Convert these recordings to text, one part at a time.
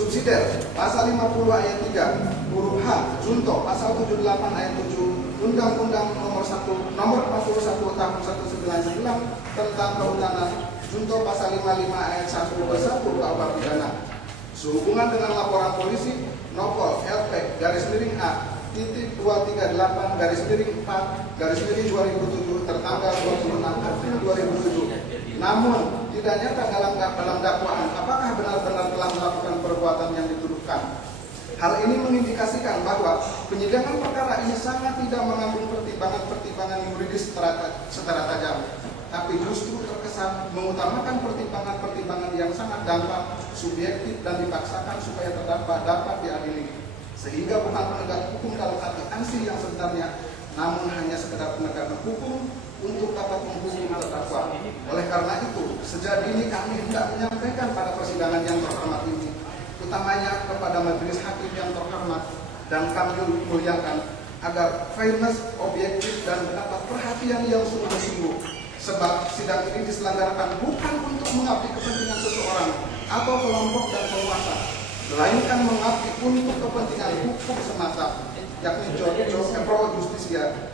Subsidiar pasal 50 ayat 3 huruf H junto pasal 78 ayat 7 Undang-Undang nomor 41 tahun 1999 tentang kehutanan junto pasal 55 ayat 1 ke 1 KUH pidana. Sehubungan dengan laporan polisi Nopol LP _A titik 238 _4 2007 tertanggal 26 April 2007. Namun tidak nyata dalam dakwaan apakah benar-benar telah melakukan perbuatan yang dituduhkan. Hal ini mengindikasikan bahwa penyidangan perkara ini sangat tidak mengandung pertimbangan yuridis secara tajam, tapi justru terkesan mengutamakan pertimbangan yang sangat dampak, subjektif, dan dipaksakan supaya terdakwa dapat diadili. Sehingga bukan penegak hukum dalam arti ansih yang sebenarnya, namun hanya sekedar penegakan hukum untuk dapat menghukum terdakwa. Oleh karena itu, sejak dini kami hendak menyampaikan pada persidangan yang terhormat ini, utamanya kepada majelis hakim yang terhormat, dan kami muliakan agar fairness, objektif, dan mendapat perhatian yang sungguh-sungguh. Sebab sidang ini diselenggarakan bukan untuk mengabdi kepentingan seseorang atau kelompok dan penguasa, melainkan mengabdi untuk kepentingan hukum semata, yakni pro justisia.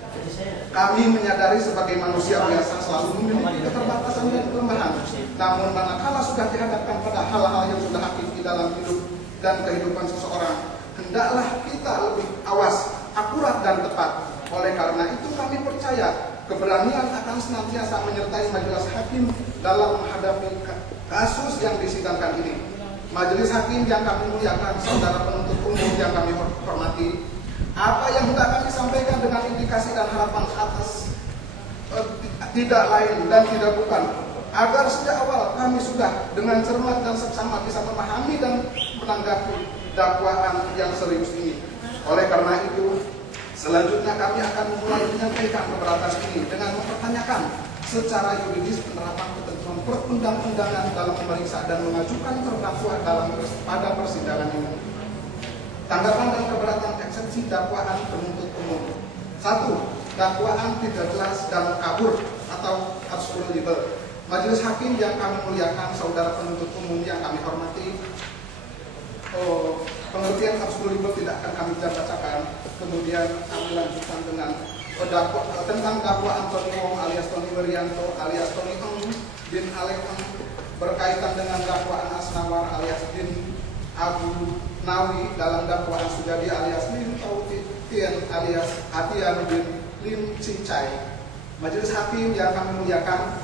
Kami menyadari sebagai manusia biasa selalu memiliki keterbatasan dan kelemahan. Namun manakala sudah dihadapkan pada hal-hal yang sudah hakiki dalam hidup dan kehidupan seseorang, hendaklah kita lebih awas, akurat, dan tepat. Oleh karena itu kami percaya keberanian akan senantiasa menyertai majelis hakim dalam menghadapi kasus yang disidangkan ini. Majelis hakim yang kami muliakan, saudara penuntut umum yang kami hormati, apa yang hendak kami sampaikan dengan indikasi dan harapan atas tidak lain dan tidak bukan agar sejak awal kami sudah dengan cermat dan seksama bisa memahami dan menanggapi dakwaan yang serius ini. Oleh karena itu, selanjutnya kami akan memulai menyampaikan keberatan ini dengan mempertanyakan secara yuridis penerapan ketentuan perundang-undangan dalam memeriksa dan mengajukan terdakwa pada persidangan ini. Tanggapan dan keberatan eksepsi dakwaan penuntut umum. 1. Dakwaan tidak jelas dan kabur atau absolutable. Majelis hakim yang kami muliakan, saudara penuntut umum yang kami hormati, pengertian absolutable tidak akan kami bacakan. Kemudian kami lanjutkan dengan tentang dakwaan Tony Wong alias Tony Werianto alias Tony Eng bin Alek Eng berkaitan dengan dakwaan Asnawar alias bin Abu Nawi dalam dakwaan Sujadi alias Lim Tautien alias Atian bin Lim Cincai. Majelis hakim yang kami muliakan,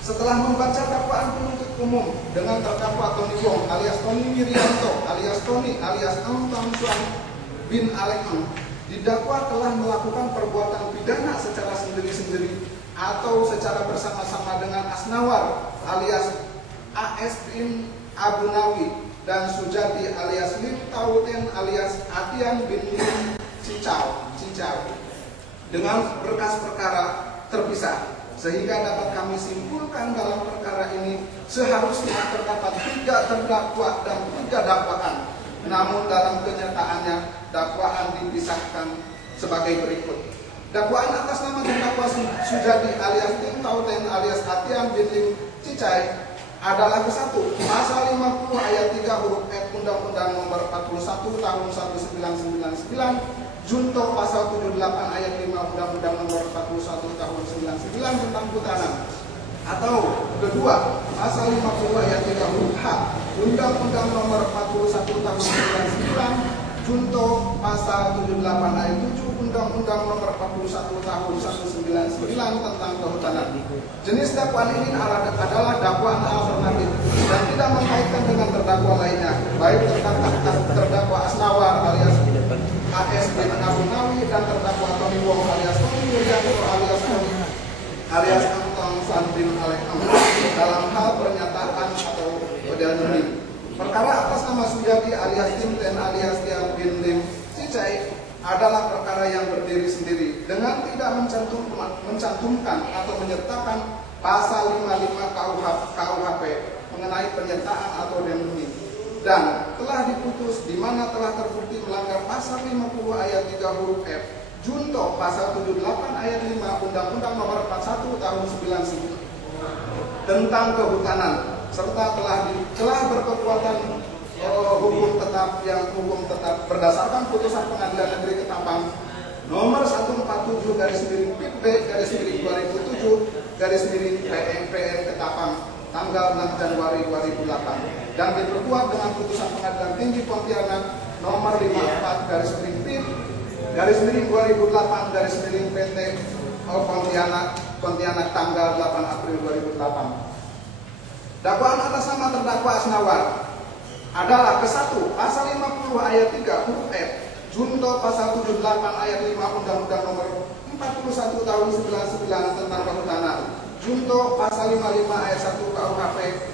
setelah membaca dakwaan penuntut umum dengan terdakwa Tony Wong alias Tony Wirianto alias Tony alias Eng Tang Suan bin Alek Eng, didakwa telah melakukan perbuatan pidana secara sendiri-sendiri atau secara bersama-sama dengan Asnawar alias AS bin Abu Nawi dan Sujati alias Lim Tauten alias Atian bin Lim Cincau dengan berkas perkara terpisah, sehingga dapat kami simpulkan dalam perkara ini seharusnya terdapat 3 terdakwa dan 3 dakwaan. Namun dalam kenyataannya dakwaan dipisahkan sebagai berikut. Dakwaan atas nama terdakwa Sujadi alias Lim Tauten alias Atian bin Lim Cicai adalah ke-1 pasal 50 ayat 3 huruf F Undang-Undang nomor 41 tahun 1999 junto pasal 78 ayat 5 Undang-Undang nomor 41 tahun 99 tentang kehutanan, atau kedua pasal 50 ayat 3 huruf H Undang-Undang nomor 41 tahun 99 junto pasal 78 ayat 7 Undang-Undang nomor 41 tahun 1999 tentang kehutanan. Jenis dakwaan ini adalah dakwaan alternatif dan tidak mengkaitkan dengan terdakwa lainnya, baik terdakwa Asnawar alias AS bin Abu Nawi dan terdakwa Tony Wong alias Tony Wirianto alias Tony alias Antong San bin Alek dalam hal pernyataan atau dalil. Perkara atas nama Sujadi alias Timten alias Tian bin Lim Cicai adalah perkara yang berdiri sendiri dengan tidak mencantumkan atau menyertakan pasal 55 KUHP mengenai penyertaan atau demoni, dan telah diputus di mana telah terbukti melanggar pasal 50 ayat 3 huruf F junto pasal 78 ayat 5 Undang-Undang nomor 41 tahun 99 tentang kehutanan, serta telah berkekuatan hukum genap yang hukum tetap berdasarkan putusan Pengadilan Negeri Ketapang nomor 147/2007/PN Ketapang tanggal 6 Januari 2008 dan diperkuat dengan putusan Pengadilan Tinggi Pontianak nomor 54/2008/PT Pontianak tanggal 8 April 2008. Dakwaan atas nama terdakwa Asnawar adalah ke-1 pasal 50 ayat 3 huruf F junto pasal 78 ayat 5 Undang-Undang nomor 41 tahun 99 tentang kehutanan junto pasal 55 ayat 1 KUHP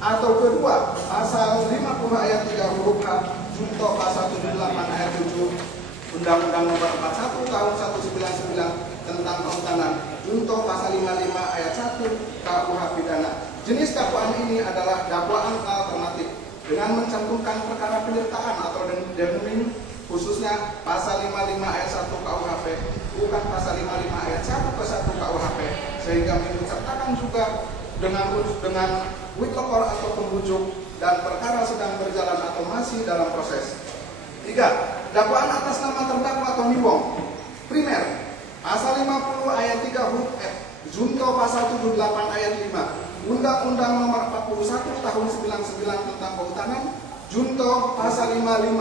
atau kedua pasal 50 ayat 3 huruf H junto pasal 78 ayat 7 Undang-Undang nomor 41 tahun 199 tentang kehutanan junto pasal 55 ayat 1 KUH pidana. Jenis dakwaan ini adalah dakwaan alternatif dengan mencantumkan perkara penyertaan atau denomin khususnya pasal 55 ayat 1 KUHP bukan pasal 55 ayat 1 ke 1 KUHP sehingga mensertakan juga dengan wit lokor atau pembujuk dan perkara sedang berjalan atau masih dalam proses. 3. Dakwaan atas nama terdakwa Tony Wong. Primer, pasal 50 ayat 3 huruf F junto pasal 78 ayat 5 Undang-Undang nomor 41 tahun 99 tentang kehutanan junto pasal 55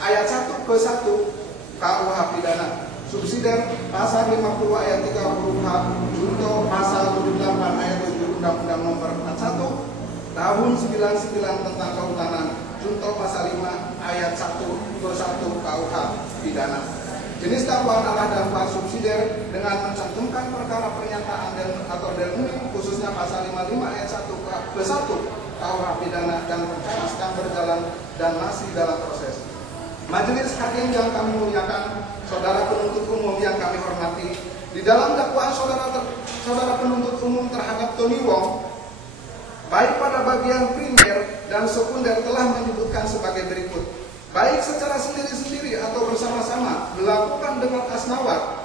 ayat 1 ke 1 KUH pidana. Subsidiar pasal 50 ayat 3 huruf H junto pasal 78 ayat 7 Undang-Undang nomor 41 tahun 99 tentang kehutanan junto pasal 5 ayat 1 ke 1 KUH pidana. Jenis dakwaan adalah dakwaan subsidiar dengan mencantumkan perkara pernyataan dan atau denomin khususnya pasal 55 ayat 1 ke 1 KUH pidana dan perkara sedang berjalan dan masih dalam proses. Majelis hakim yang kami muliakan, saudara penuntut umum yang kami hormati, di dalam dakwaan saudara penuntut umum terhadap Tony Wong, baik pada bagian primer dan sekunder telah menyebutkan sebagai berikut. Baik secara sendiri-sendiri atau bersama-sama melakukan dengan Asnawar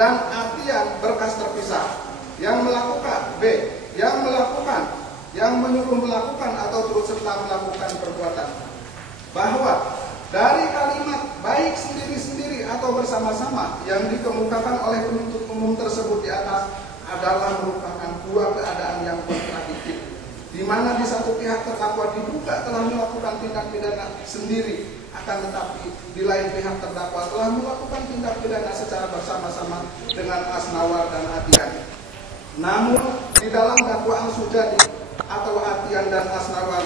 dan Atian berkas terpisah. Yang melakukan B, yang melakukan, yang menyuruh melakukan atau turut serta melakukan perbuatan. Bahwa dari kalimat baik sendiri-sendiri atau bersama-sama yang dikemukakan oleh penuntut umum tersebut di atas adalah merupakan dua keadaan yang kontradiktif, di mana di satu pihak terdakwa diduga telah melakukan tindak pidana sendiri, akan tetapi di lain pihak terdakwa telah melakukan tindak pidana secara bersama-sama dengan Asnawar dan Atian. Namun di dalam dakwaan Sujadi atau Atian dan Asnawar